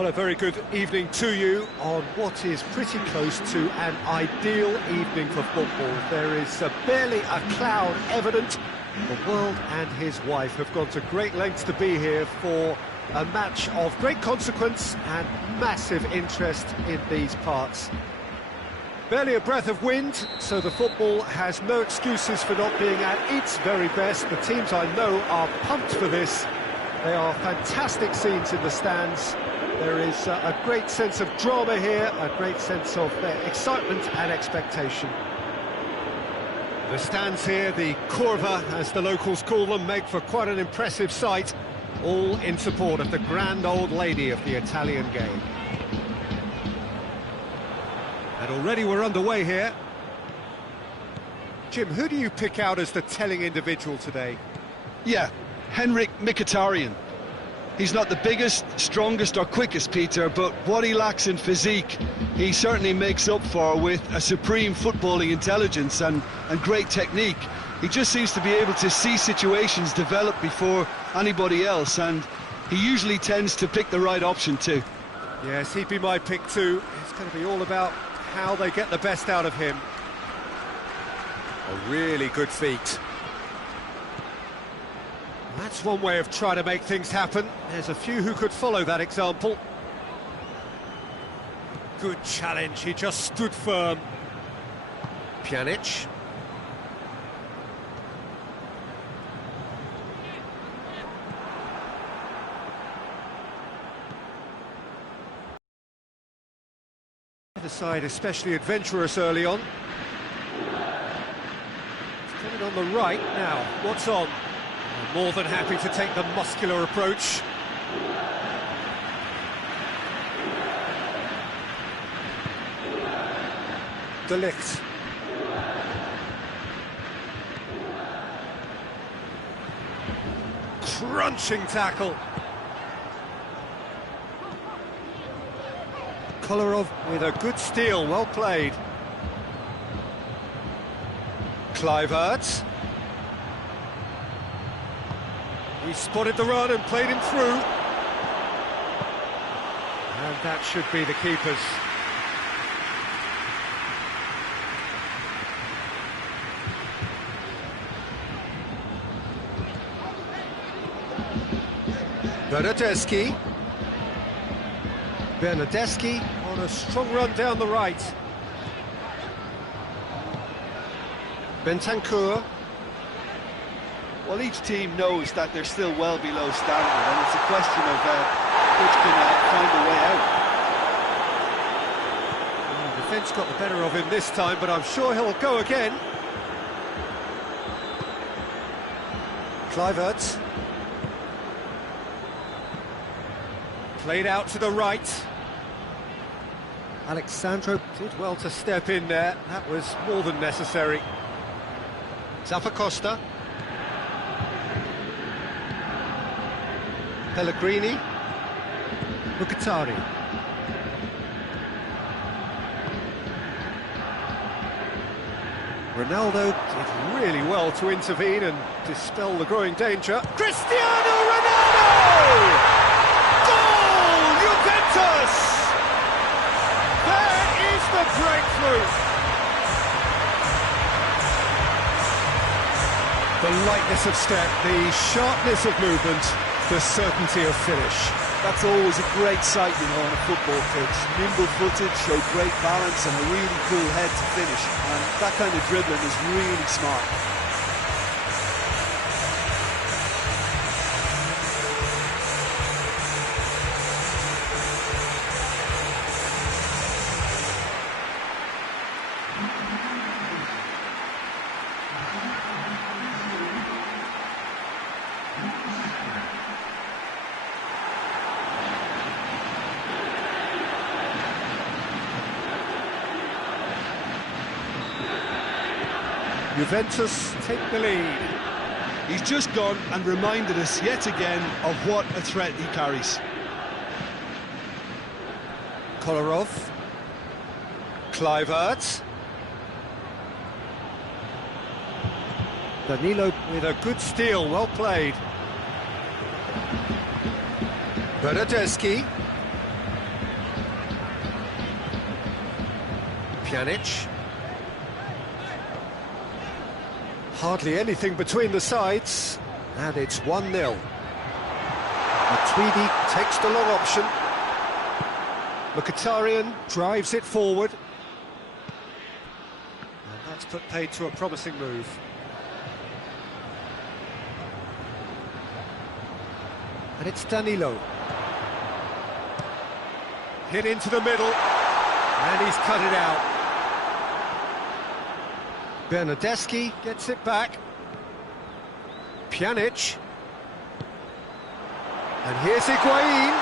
Well, a very good evening to you on what is pretty close to an ideal evening for football. There is barely a cloud evident. The world and his wife have gone to great lengths to be here for a match of great consequence and massive interest in these parts. Barely a breath of wind, so the football has no excuses for not being at its very best. The teams I know are pumped for this. They are fantastic scenes in the stands. There is a great sense of drama here, a great sense of excitement and expectation. The stands here, the curva, as the locals call them, make for quite an impressive sight, all in support of the grand old lady of the Italian game. And already we're underway here. Jim, who do you pick out as the telling individual today? Yeah, Henrik Mkhitaryan. He's not the biggest, strongest or quickest, Peter, but what he lacks in physique, he certainly makes up for with a supreme footballing intelligence and great technique. He just seems to be able to see situations develop before anybody else, and he usually tends to pick the right option too. Yes, he'd be my pick too. It's going to be all about how they get the best out of him. A really good feat. That's one way of trying to make things happen. There's a few who could follow that example. Good challenge, he just stood firm. Pjanic. The side especially adventurous early on. It's coming on the right now. What's on? More than happy to take the muscular approach. De Ligt. Crunching tackle. Kolarov with a good steal, well played. Kluivert. He spotted the run and played him through. And that should be the keeper's. Bernardeschi on a strong run down the right. Bentancur. Well, each team knows that they're still well below standard, and it's a question of which can find a way out. Well, the defence got the better of him this time, but I'm sure he'll go again. Kluivert. Played out to the right. Alexandro did well to step in there. That was more than necessary. Zappacosta. Pellegrini. Mkhitaryan. Ronaldo did really well to intervene and dispel the growing danger. Cristiano Ronaldo! Goal! Juventus! There is the breakthrough! The lightness of step, the sharpness of movement, the certainty of finish. That's always a great sight, you know, on a football pitch. Nimble-footed, showed great balance and a really cool head to finish. And that kind of dribbling is really smart. Juventus take the lead. He's just gone and reminded us yet again of what a threat he carries. Kolarov. Kluivert. Danilo with a good steal, well played. Bernardeschi. Pjanic. Hardly anything between the sides, and it's 1-0. Matuidi takes the long option. Mkhitaryan drives it forward. And that's put paid to a promising move. And it's Danilo. Hit into the middle, and he's cut it out. Bernardeschi gets it back. Pjanic. And here's Higuain.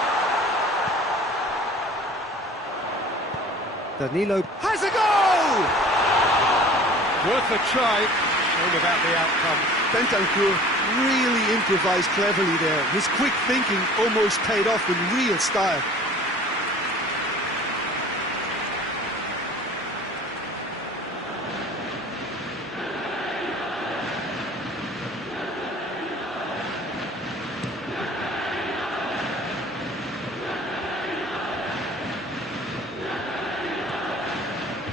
Danilo has a goal! Worth a try. Shame about the outcome. Bentancur really improvised cleverly there. His quick thinking almost paid off in real style.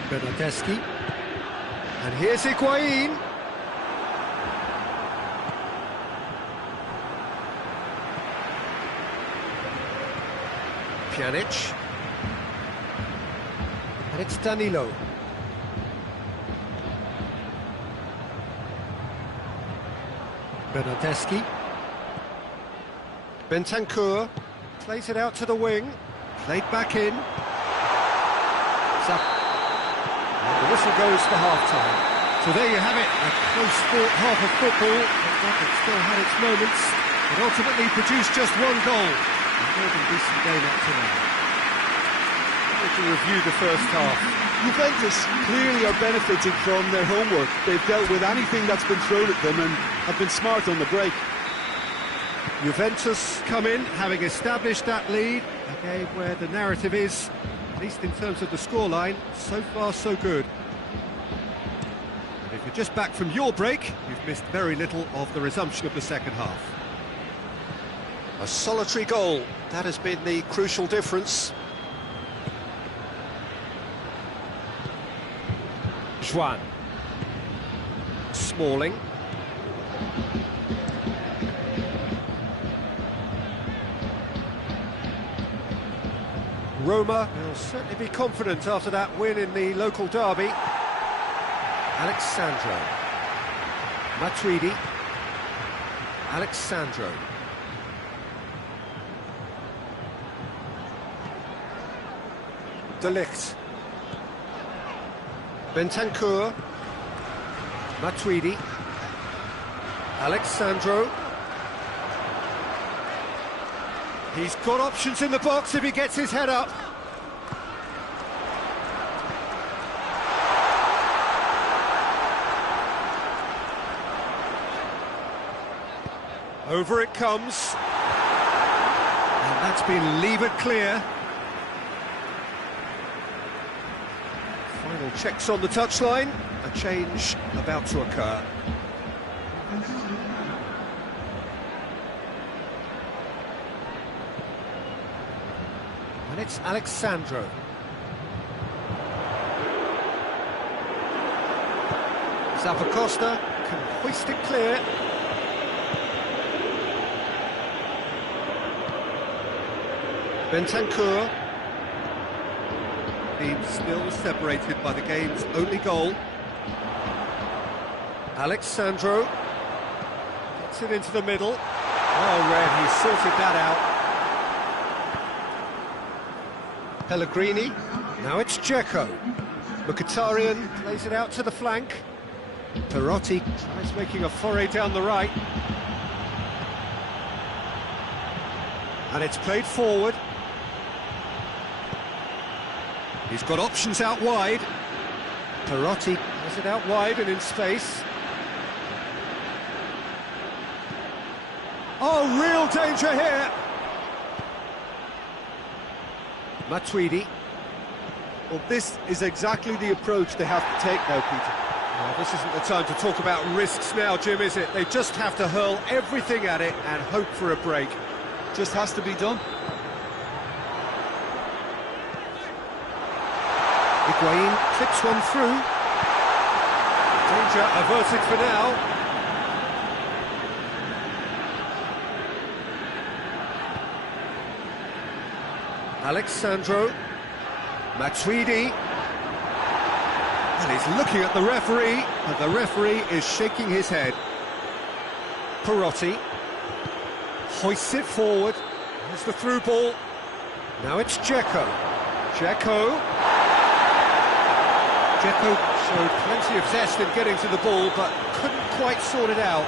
Bernardeschi. And here's Higuain. Pjanic. And it's Danilo. Bernardeschi. Bentancur plays it out to the wing. Played back in. And the whistle goes for half-time. So there you have it, a close-fought half of football, but it still had its moments, but ultimately produced just one goal. A more than decent game up to now. To review the first half. Juventus clearly are benefiting from their homework. They've dealt with anything that's been thrown at them and have been smart on the break. Juventus come in, having established that lead, a game where the narrative is, at least in terms of the scoreline, so far so good. And if you're just back from your break, you've missed very little of the resumption of the second half. A solitary goal, that has been the crucial difference. Juan. Smalling. Roma will certainly be confident after that win in the local derby. Alexandro. Matuidi. Alexandro. De Ligt. Bentancur. Matuidi. Alexandro. He's got options in the box if he gets his head up. Over it comes. And that's been levered clear. Final checks on the touchline. A change about to occur. And it's Alexandro. Zappacosta can hoist it clear. Bentancur. Team still separated by the game's only goal. Alexandro gets it into the middle. Oh, Red, he sorted that out. Pellegrini, now it's Dzeko. Mkhitaryan plays it out to the flank. Perotti tries making a foray down the right. And it's played forward. He's got options out wide. Perotti has it out wide and in space. Oh, real danger here! Matuidi. Well, this is exactly the approach they have to take now, Peter. Well, this isn't the time to talk about risks now, Jim, is it? They just have to hurl everything at it and hope for a break. Just has to be done. Higuain clips one through. Danger averted for now. Alexandro Matuidi, and he's looking at the referee, and the referee is shaking his head. Perotti hoists it forward. There's the through ball. Now it's Dzeko. Dzeko showed plenty of zest in getting to the ball, but couldn't quite sort it out.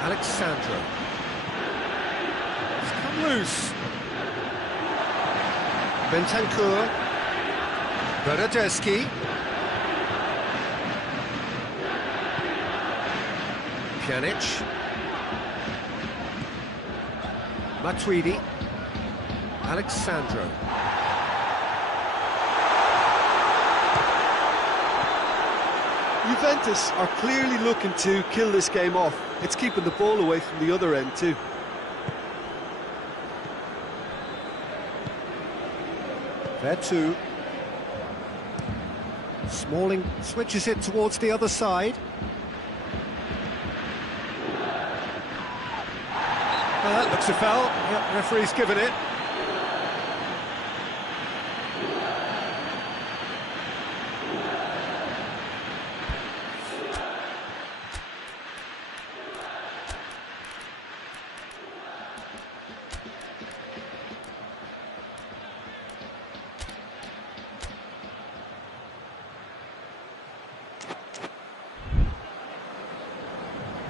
Alexandro. It's come loose. Bentancur. Bernardeschi. Pjanic. Matuidi. Alexandro. Juventus are clearly looking to kill this game off. It's keeping the ball away from the other end too. There too. Smalling switches it towards the other side. Well, that looks a foul. Yep, referee's given it.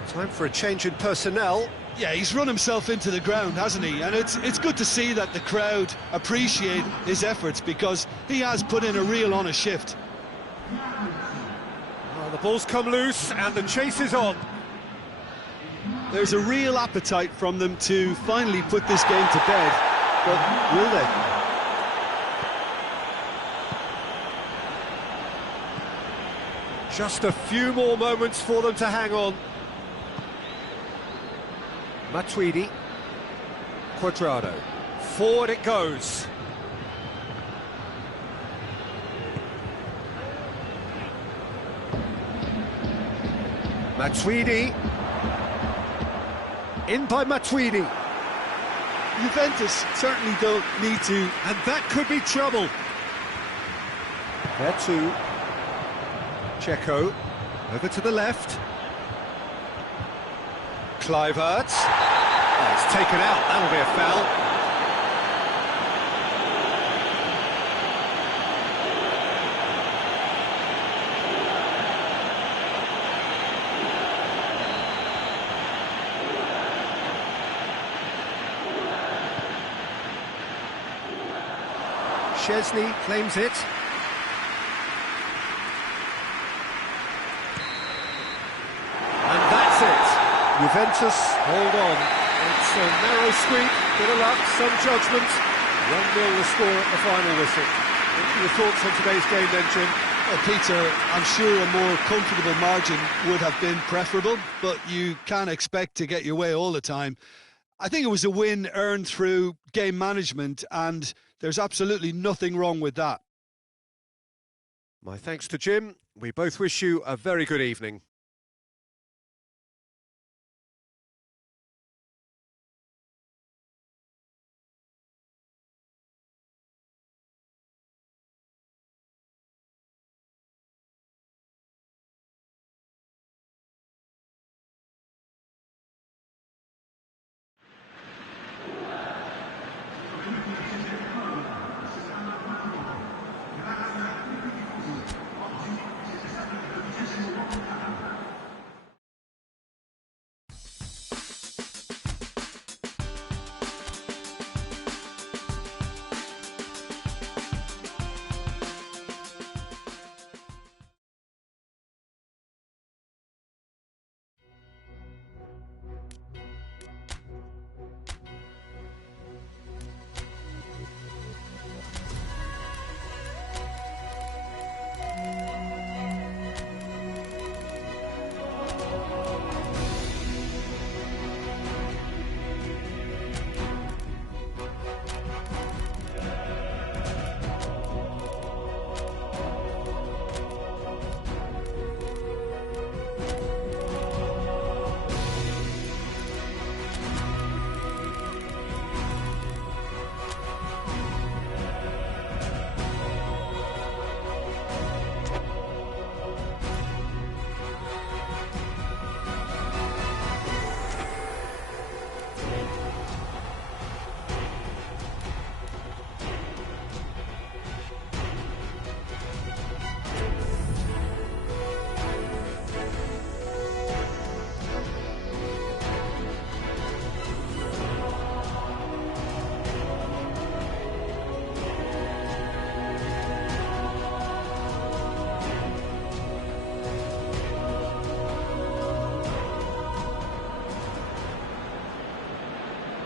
Time for a change in personnel. Yeah, he's run himself into the ground, hasn't he? And it's good to see that the crowd appreciate his efforts, because he has put in a real honest shift. Well, the ball's come loose and the chase is on. There's a real appetite from them to finally put this game to bed, but will they? Just a few more moments for them to hang on. Matuidi, Cuadrado, forward it goes. Matuidi, in by Matuidi. Juventus certainly don't need to, and that could be trouble. There too. Dzeko, over to the left. Kluivert. Oh, it's taken out, that'll be a foul. Szczesny claims it. And that's it. Juventus hold on. It's a narrow squeak, bit of luck, some judgment. 1-0 the score at the final whistle. What are your thoughts on today's game then, Jim? Well, Peter, I'm sure a more comfortable margin would have been preferable, but you can't expect to get your way all the time. I think it was a win earned through game management, and there's absolutely nothing wrong with that. My thanks to Jim. We both wish you a very good evening.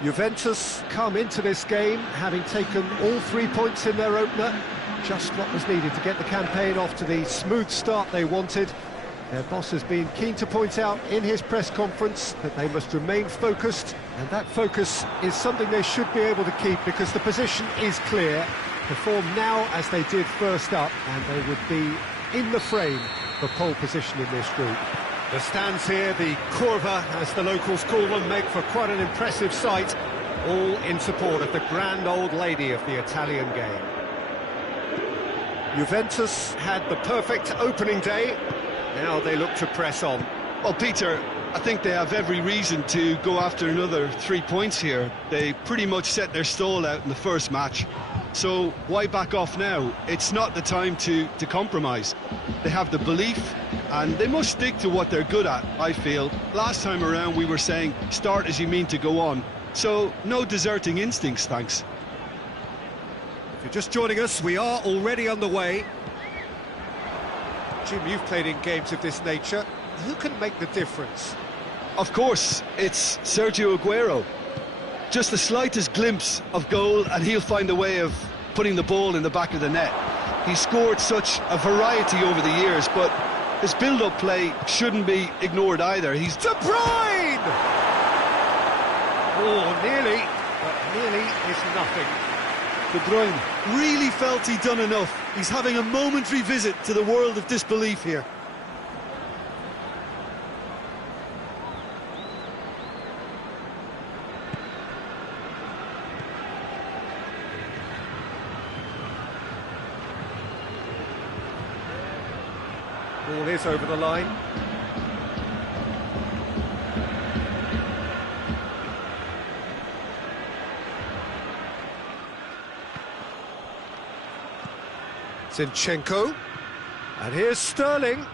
Juventus come into this game having taken all 3 points in their opener. Just what was needed to get the campaign off to the smooth start they wanted. Their boss has been keen to point out in his press conference that they must remain focused, and that focus is something they should be able to keep because the position is clear. Perform now as they did first up, and they would be in the frame for pole position in this group. The stands here, the curva, as the locals call them, make for quite an impressive sight, all in support of the grand old lady of the Italian game. Juventus had the perfect opening day. Now they look to press on. Well, Peter, I think they have every reason to go after another 3 points here. They pretty much set their stall out in the first match. So why back off now? It's not the time to compromise. They have the belief, and they must stick to what they're good at, I feel. Last time around we were saying, start as you mean to go on. So no deserting instincts, thanks. If you're just joining us, we are already underway. Jim, you've played in games of this nature. Who can make the difference? Of course, it's Sergio Aguero. Just the slightest glimpse of goal and he'll find a way of putting the ball in the back of the net. He's scored such a variety over the years, but his build-up play shouldn't be ignored either. He's De Bruyne! Oh, nearly, but nearly is nothing. De Bruyne really felt he'd done enough. He's having a momentary visit to the world of disbelief here. Ball is over the line. Zinchenko, and here's Sterling.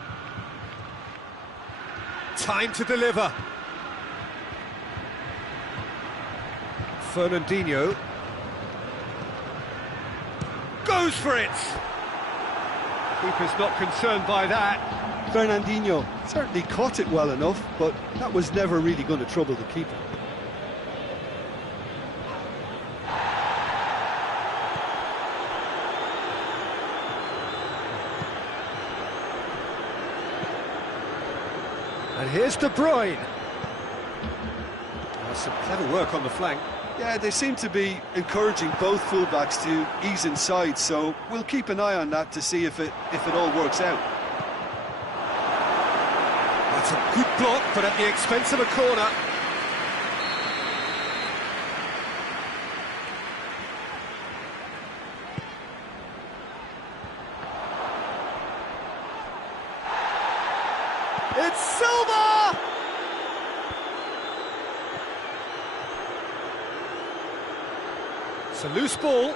Time to deliver. Fernandinho goes for it. Keeper's not concerned by that. Fernandinho certainly caught it well enough, but that was never really going to trouble the keeper. And here's De Bruyne. Some clever work on the flank. Yeah, they seem to be encouraging both fullbacks to ease inside, so we'll keep an eye on that to see if it all works out. That's a good block, but at the expense of a corner. It's Silva! It's a loose ball.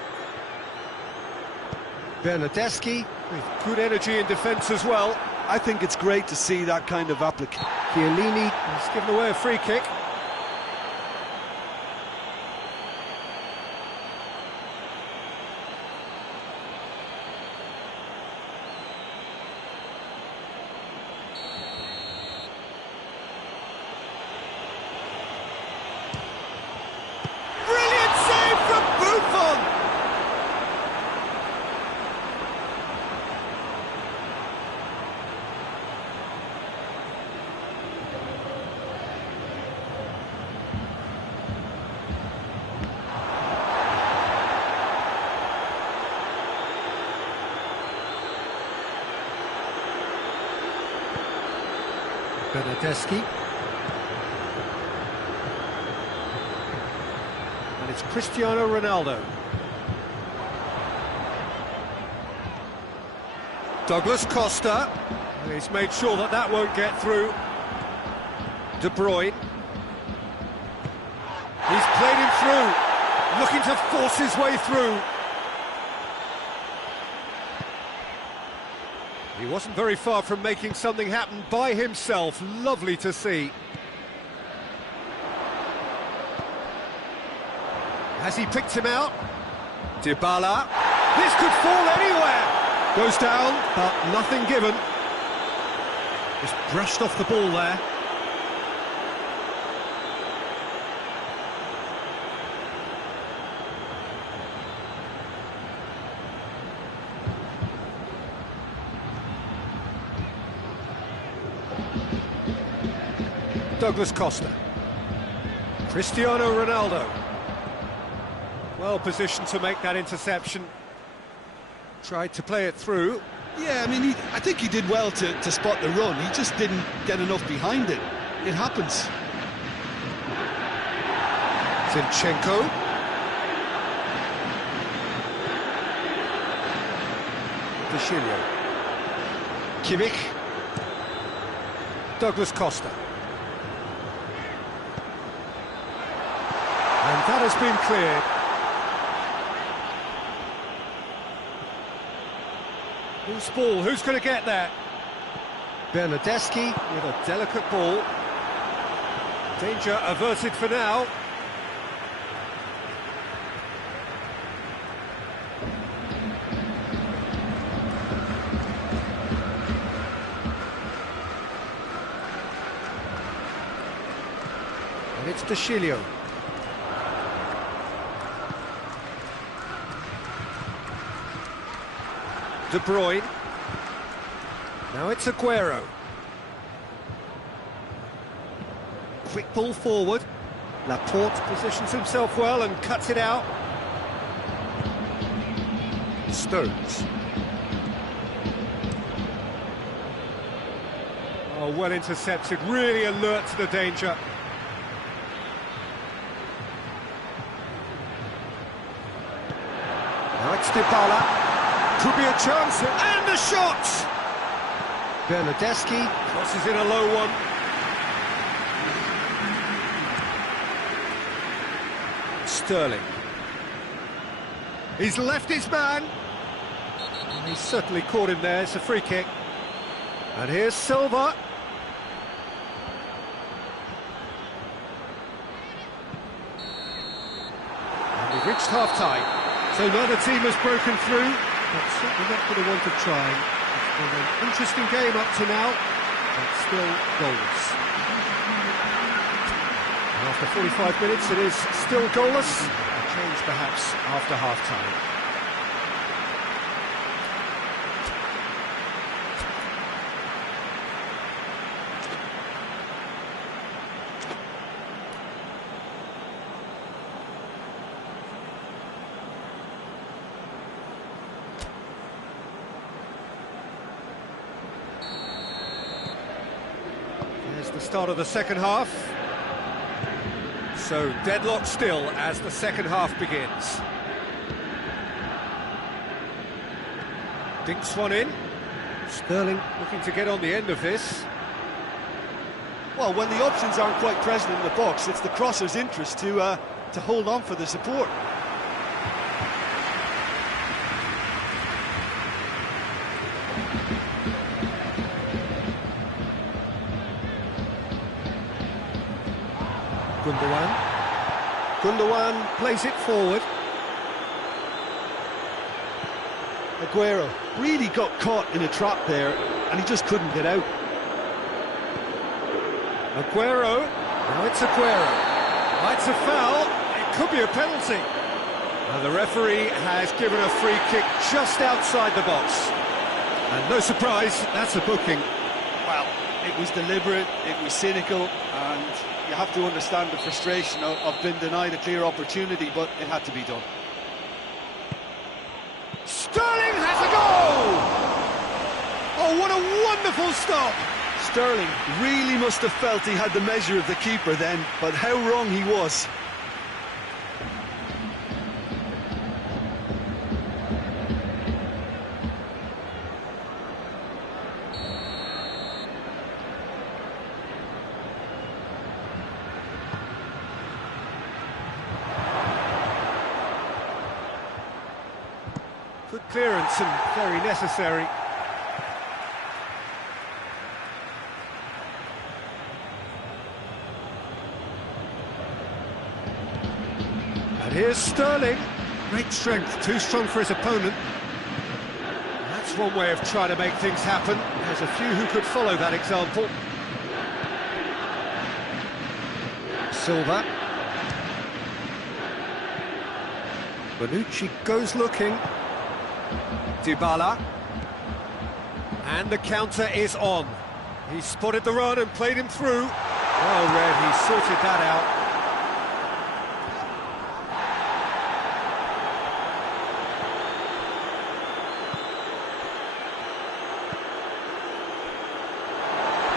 Bernardeschi with good energy in defence as well. I think it's great to see that kind of application. Chiellini has given away a free kick. Brilliant save from Buffon! Bernardeschi. And it's Cristiano Ronaldo. Douglas Costa. And he's made sure that that won't get through. De Bruyne. He's played him through. Looking to force his way through. He wasn't very far from making something happen by himself. Lovely to see. Has he picked him out? Dybala. This could fall anywhere. Goes down, but nothing given. Just brushed off the ball there. Douglas Costa. Cristiano Ronaldo. Well positioned to make that interception. Tried to play it through. Yeah, I mean, I think he did well to spot the run. He just didn't get enough behind it. It happens. Zinchenko. Deschilio. Kimmich. Douglas Costa. And that has been cleared. Who's ball? Who's going to get that? Bernardeschi with a delicate ball. Danger averted for now. And it's Deschilio. De Bruyne. Now it's Aguero. Quick ball forward. Laporte positions himself well and cuts it out. Stones. Oh, well intercepted, really alert to the danger. Now it's Dybala. Could be a chance, and a shot! Bernardeschi crosses in a low one. Sterling. He's left his man. And he's certainly caught him there, it's a free kick. And here's Silva. And we've reached half-time. So neither team has broken through. But certainly not for the want of trying. It's been an interesting game up to now, but still goalless. And after 45 minutes, it is still goalless. A change perhaps after half-time. The start of the second half. So deadlock still as the second half begins. Dinks one in. Sterling looking to get on the end of this. Well, when the options aren't quite present in the box, it's the crosser's interest to hold on for the support. Gundogan plays it forward. Aguero really got caught in a trap there, and he just couldn't get out. Aguero. Now it's Aguero. It's a foul. It could be a penalty. And the referee has given a free kick just outside the box. And no surprise, that's a booking. Well, it was deliberate, it was cynical, and you have to understand the frustration of being denied a clear opportunity, but it had to be done. Sterling has a goal! Oh, what a wonderful stop! Sterling really must have felt he had the measure of the keeper then, but how wrong he was. Good clearance and very necessary. And here's Sterling. Great strength, too strong for his opponent. That's one way of trying to make things happen. There's a few who could follow that example. Silva. Bonucci goes looking. Dybala. And the counter is on. He spotted the run and played him through. Well read, he sorted that out.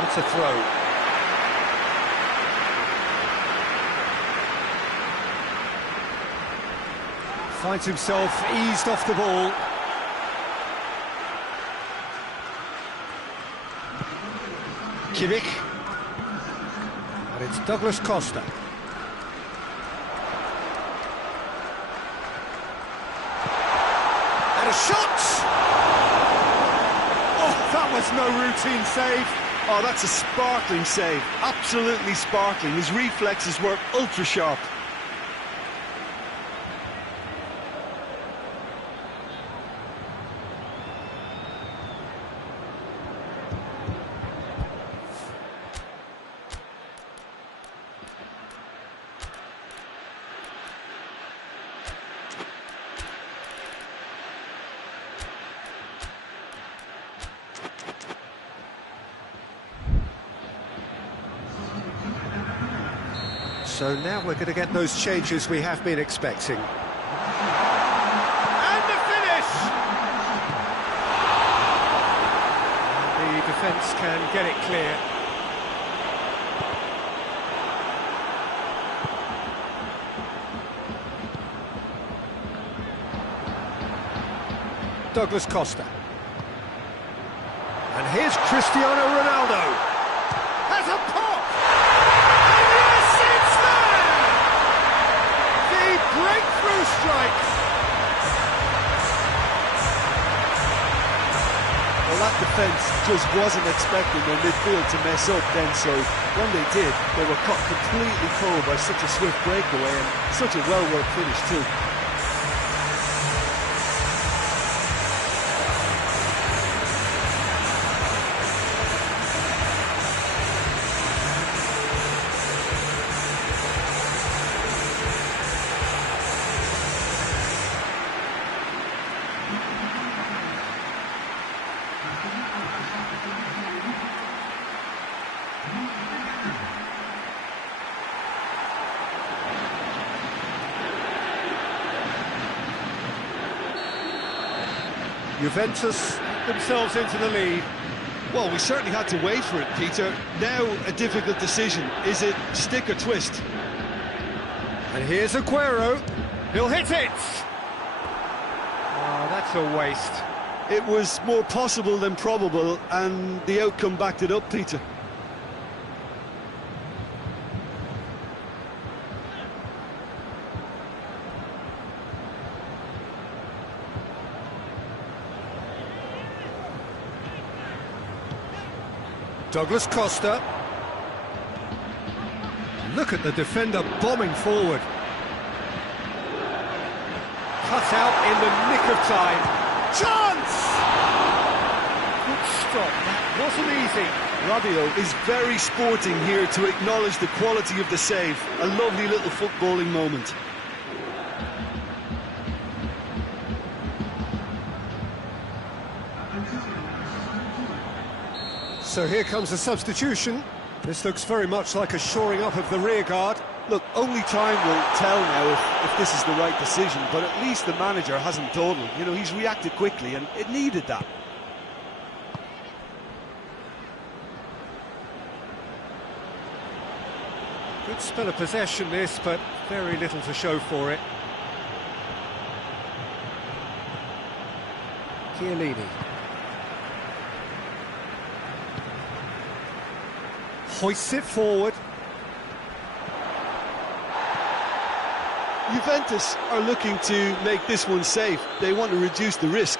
That's a throw. Finds himself eased off the ball. Kimmich. And it's Douglas Costa. And a shot! Oh, that was no routine save. Oh, that's a sparkling save. Absolutely sparkling. His reflexes were ultra sharp. So now we're going to get those changes we have been expecting. And the finish! The defence can get it clear. Douglas Costa. And here's Cristiano Ronaldo. Has a pop! And yes, it's there! The breakthrough strike! Well, that defence just wasn't expecting their midfield to mess up then, so when they did, they were caught completely cold by such a swift breakaway and such a well-worked finish too. Juventus themselves into the lead. Well, we certainly had to wait for it, Peter. Now a difficult decision. Is it stick or twist? And here's Aguero. He'll hit it! Oh, that's a waste. It was more possible than probable, and the outcome backed it up, Peter. Douglas Costa. Look at the defender bombing forward. Cut out in the nick of time. Chance! Good stop, that wasn't easy. Rabiot is very sporting here to acknowledge the quality of the save. A lovely little footballing moment. So here comes a substitution. This looks very much like a shoring up of the rear guard. Look, only time will tell now if this is the right decision, but at least the manager hasn't dawdled. You know, he's reacted quickly, and it needed that. Good spell of possession this, but very little to show for it. Chiellini. Hoists it forward. Juventus are looking to make this one safe. They want to reduce the risk.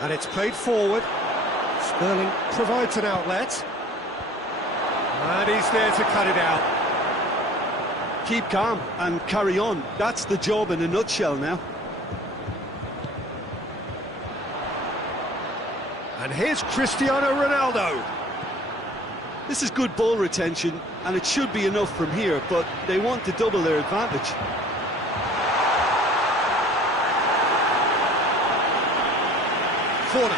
And it's played forward. Sterling provides an outlet. And he's there to cut it out. Keep calm and carry on. That's the job in a nutshell now. And here's Cristiano Ronaldo. This is good ball retention, and it should be enough from here, but they want to double their advantage. Corner.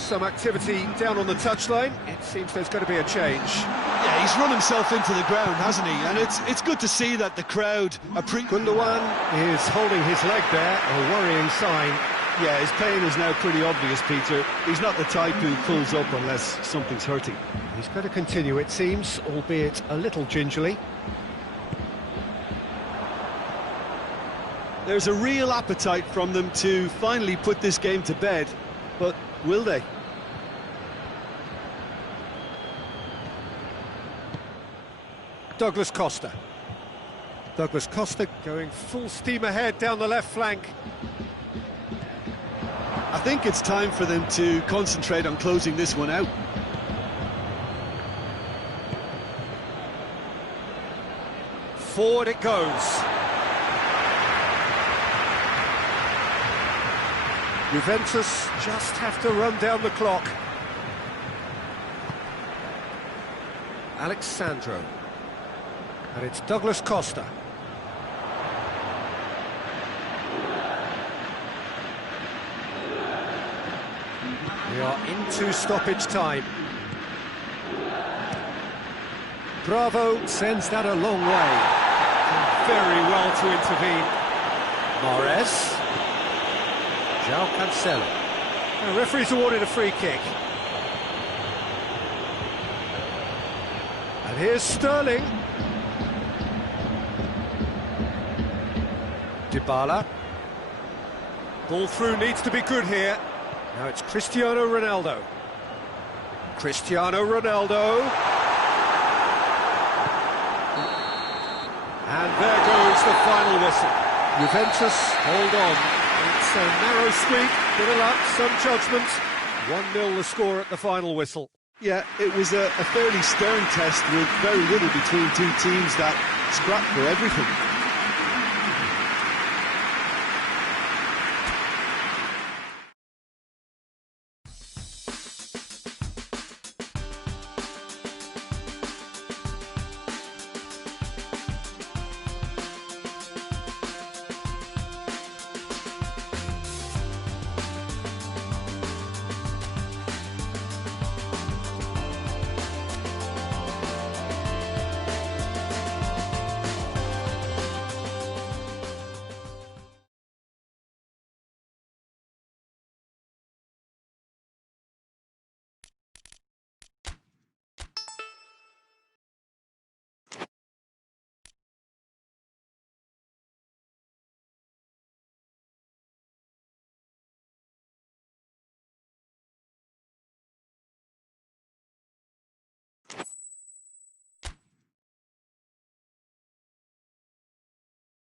There's some activity down on the touchline. It seems there's going to be a change. Yeah, he's run himself into the ground, hasn't he? And it's good to see that the crowd Gundogan is holding his leg there, a worrying sign. Yeah, his pain is now pretty obvious, Peter. He's not the type who pulls up unless something's hurting. He's going to continue, it seems, albeit a little gingerly. There's a real appetite from them to finally put this game to bed, but will they? Douglas Costa. Douglas Costa going full steam ahead down the left flank. I think it's time for them to concentrate on closing this one out. Forward it goes. Juventus just have to run down the clock. Alexandro. And it's Douglas Costa. We are into stoppage time. Bravo sends that a long way. Very well to intervene. Mahrez. João Cancelo. The referee's awarded a free kick. And here's Sterling. Dybala. Ball through needs to be good here. Now it's Cristiano Ronaldo. Cristiano Ronaldo. And there goes the final whistle. Juventus hold on. It's a narrow squeak, bit of luck, some judgment. 1-0 the score at the final whistle. Yeah, it was a fairly stern test with very little between two teams that scrapped for everything.